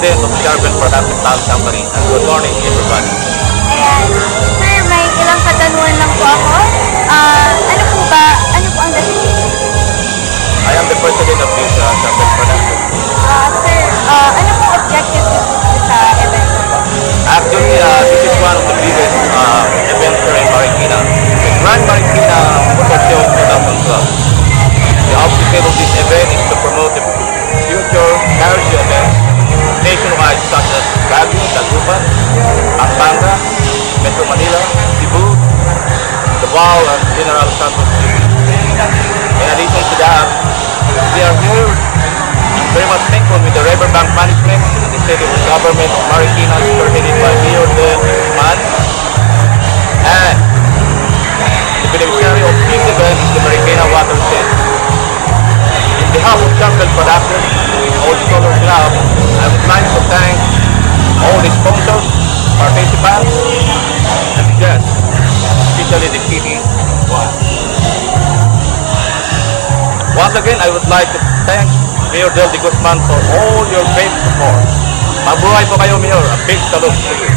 President of Charbel Production Cloud Company. And good morning, everybody. Ayan. Sir, may ilang katanungan lang po ako. Ano po ang designation? I am the President of this Charbel Production. Sir, ano po objective sa event po? Actually, this is one of the biggest events here in Marikina. The Grand Marikina Motor Show 2012. The objective of this event is to promote the future carriage events nationwide such as Baguio, Tacloban, Pampanga, Metro Manila, Cebu, Davao, and General Santos City. In addition to that, we are here very much thankful with the Riverbank Management and the State Government of Marikina, spearheaded by Mayor Del Man. And the beneficiary of this event is the Marikina Watershed. In behalf of Charbel Production, Old Solar Club, I would like to thank all the sponsors, participants, and guests, especially the city. Once again, I would like to thank Mayor Del de Guzman for all your great support. Mabuhay po kayo, Mayor. A big salute to you.